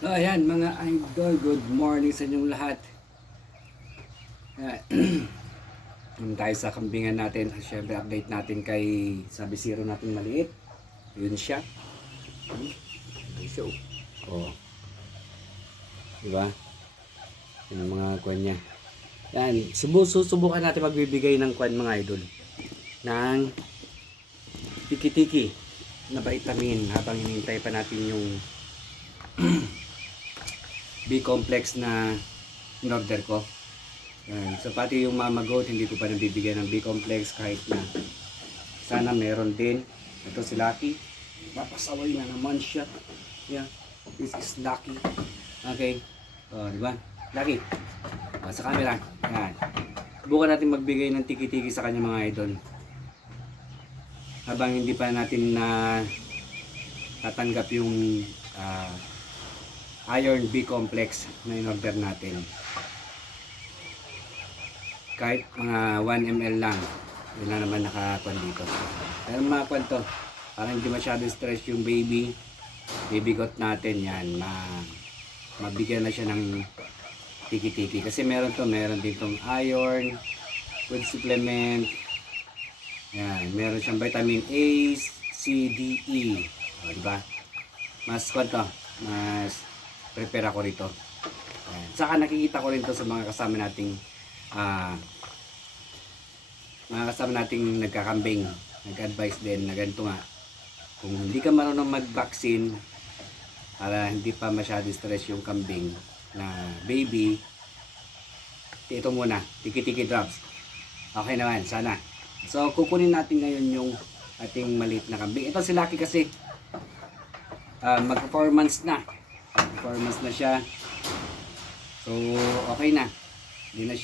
So ayan mga idol, good morning sa inyong lahat. Ayan, tayo sa kambingan natin. Siyempre update natin kay sabi zero natin maliit. Yun siya. Yun siya. Oh. Diba? Yung mga kwan niya. Yan. Susubukan natin magbibigay ng kwan mga idol. Ng tiki-tiki na vitamin habang hinihintay pa natin yung B-complex na in-order ko. Yan. So pati yung mama goat hindi ko pa nabibigyan ng B-complex kahit na sana meron din. Ito si Lucky. Papasaway na naman siya. Yeah. This is Lucky. Okay. Diba? Lucky. Sa camera. Yan. Bukan natin magbigay ng tiki-tiki sa kanya mga idol. Habang hindi pa natin na tatanggap yung iron B-complex na in-order natin. Kahit mga 1 ml lang. Yun na naman nakakuan dito. Pero mga kuan to, para hindi masyado stress yung baby goat natin. Yan, mabigyan na siya ng tiki-tiki. Kasi meron din tong iron, food supplement. Yan, meron siyang vitamin A, C, D, E. O, diba? Mas kuan to, mas prepare ako rito. Ayan. Saka nakikita ko rin to sa mga kasama nating nagkakambing. Nag-advise din na ganito nga. Kung hindi ka marunong mag-vaccine para hindi pa masyado stress yung kambing na baby, ito muna, tiki-tiki drops. Okay naman, sana. So kukunin natin ngayon yung ating maliit na kambing. Ito si Lucky kasi mag-performance na. Performance na siya. So okay na. Hindi na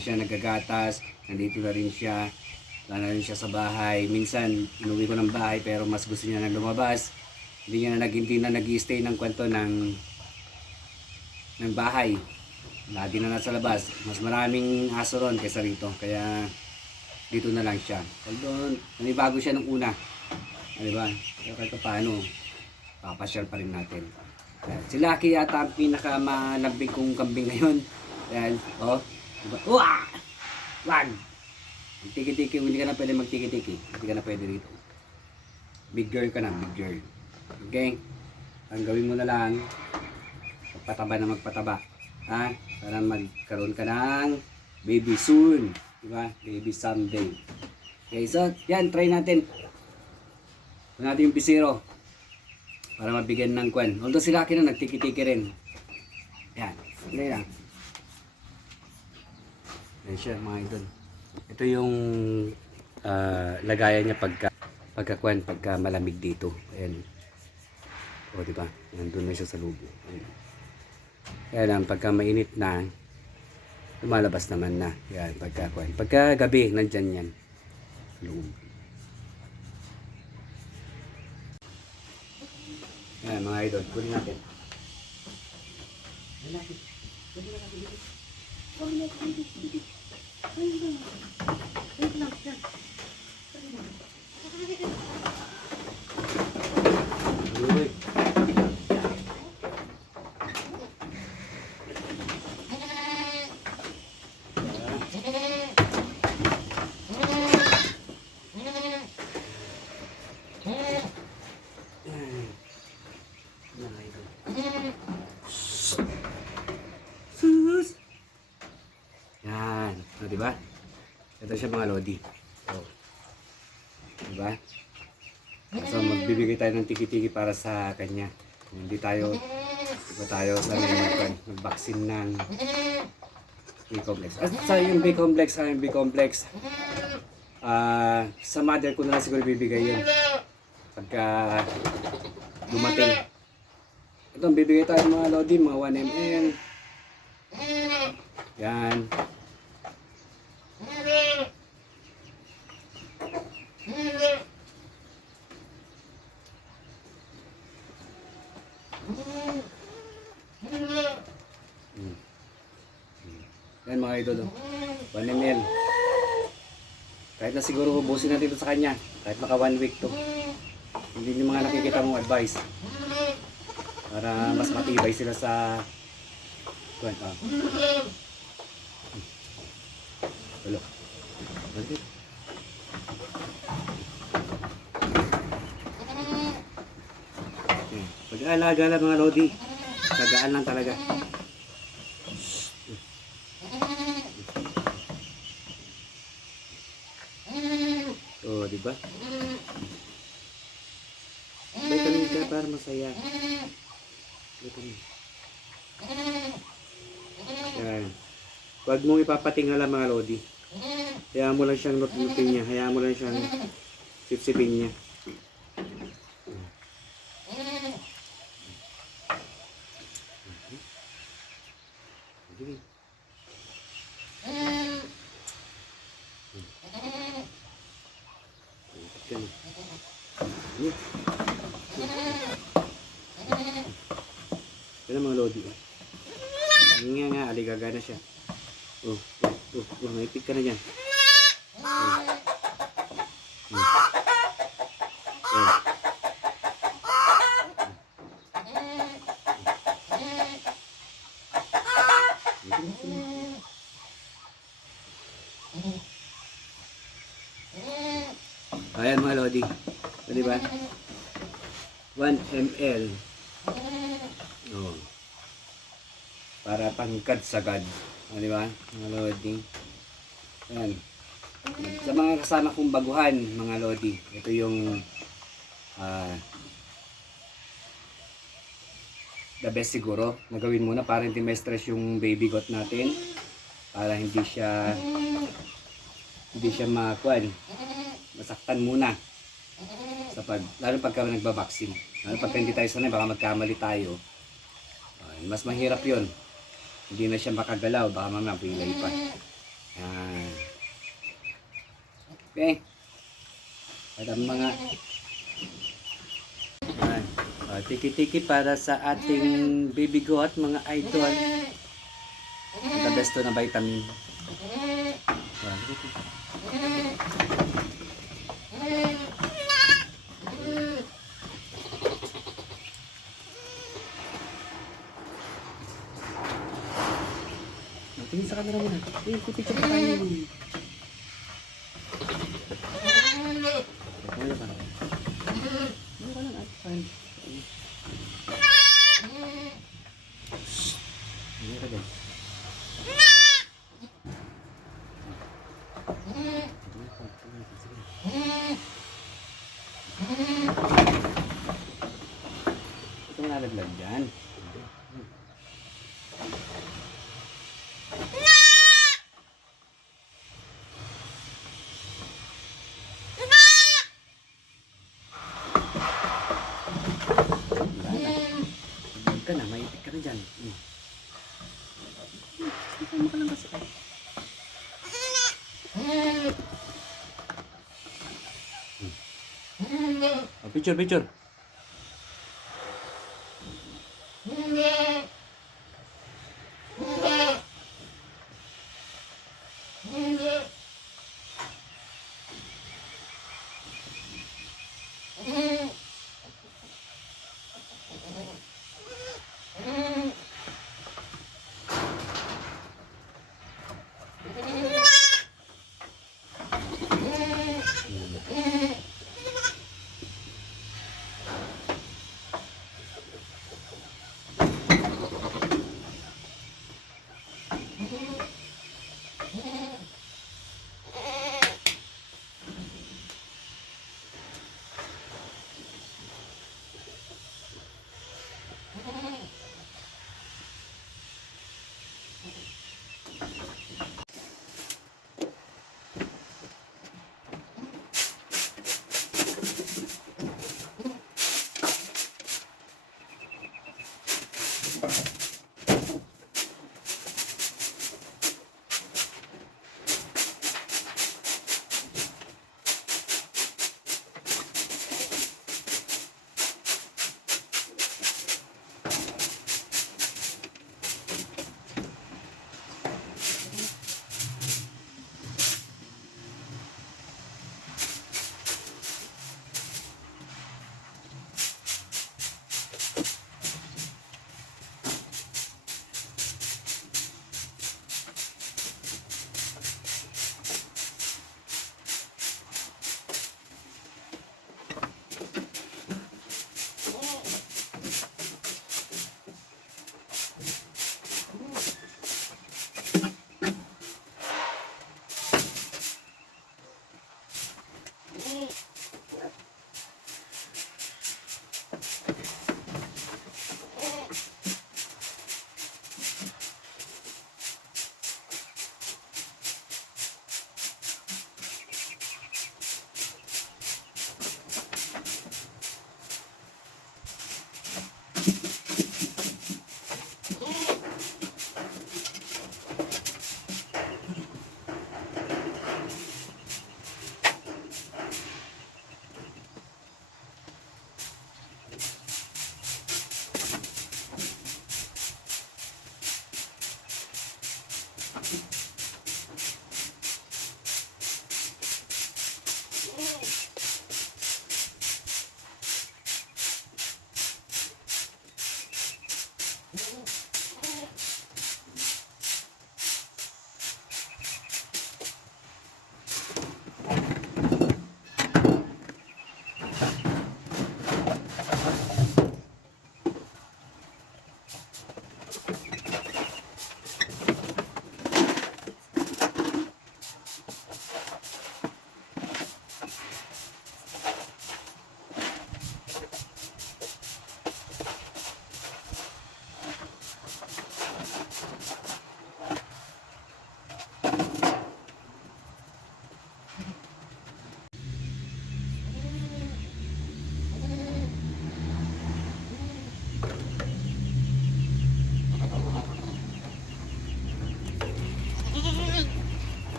siya nagagatas. Nandito na rin siya. Wala na rin siya sa bahay. Minsan inuwi ko ng bahay pero mas gusto niya na lumabas. Hindi na nag-i-stay ng kwento ng bahay. Lagi na nasa labas. Mas maraming aso ron kaysa rito. Kaya dito na lang siya. Although nanibago siya nung una. Diba? Pero kahit paano, papasyal pa rin natin. Si Lucky yata ang pinakamalambing kong kambing ngayon. Ayan, oh. Diba? Uwah! Wag! Tiki-tiki, hindi ka na pwede mag-tiki-tiki. Hindi ka na pwede rito. Big girl ka na, big girl. Okay? Ang gawin mo na lang, magpataba na magpataba. Ha? Para magkaroon ka ng baby soon. Diba? Baby someday. Okay, so, yan, try natin. Ito natin yung pisiro. Para mabigyan ng kwan. Although si Lucky na nagtiki-tiki rin. Yan. Hindi lang. Yan siya mga idol. Ito yung lagayan niya pagka malamig dito. Ayan. O diba? Nandun na siya sa lubo. Ayan. Kaya lang pagka mainit na, lumalabas naman na. Yan. Pagka gabi, nandyan yan. Loob. Ayan mga idol, kunin natin. Uy. Yan, o diba? Ito siya mga lodi. O. Diba? So magbibigay tayo ng tiki-tiki para sa kanya. Kung hindi tayo sana mag-vaccine ng B-complex. At sa yung B-complex, sa mother ko na lang siguro bibigay yun. Pagka dumating. Ito, bibigay tayo mga lodi, mga 1 ml. Yan. Yan mga idol, 1 ml. Kahit na siguro ubusin natin ito sa kanya, kahit maka 1 week to. Hindi yung mga nakikita mong advice. Para mas matibay sila sa kuwan. Hello. Bakit? Pag-aalaga lang mga lodi. Tagaan lang talaga. Oh, di ba? Vitamin ka para masaya. Vitamin. Yan. Huwag mong ipapatingala mga lodi. Hayaan mo lang siyang nutin niya. Hayaan mo lang siyang sipsipin niya. Sige. Yan mga lodi. Nga, aligaga na siya. Naipit ka na dyan. Ayan mga lodi. O, diba? 1 ml. Oh. Para pangkad sagad. O, diba? Mga lodi. Ayan. Sa mga kasama kong baguhan, mga lodi. Ito yung the best siguro. Nagawin muna para hindi may stress yung baby goat natin. Para hindi siya masaktan muna lalo pagka nagbabaksin, lalo pagka hindi tayo sanay baka magkamali tayo. Mas mahirap yon, hindi na siya makagalaw, baka mamaya pilay pa. Okay, at ang mga tiki-tiki para sa ating baby goat mga idol. The best to na vitamin. Tingin sa camera muna. Picture pa tayo. Ano ka lang? Fine. Ano ka dyan? Ito nga nalaglag dyan. Ka na, maipit ka na dyan. Ano ka lang kasi? Picture.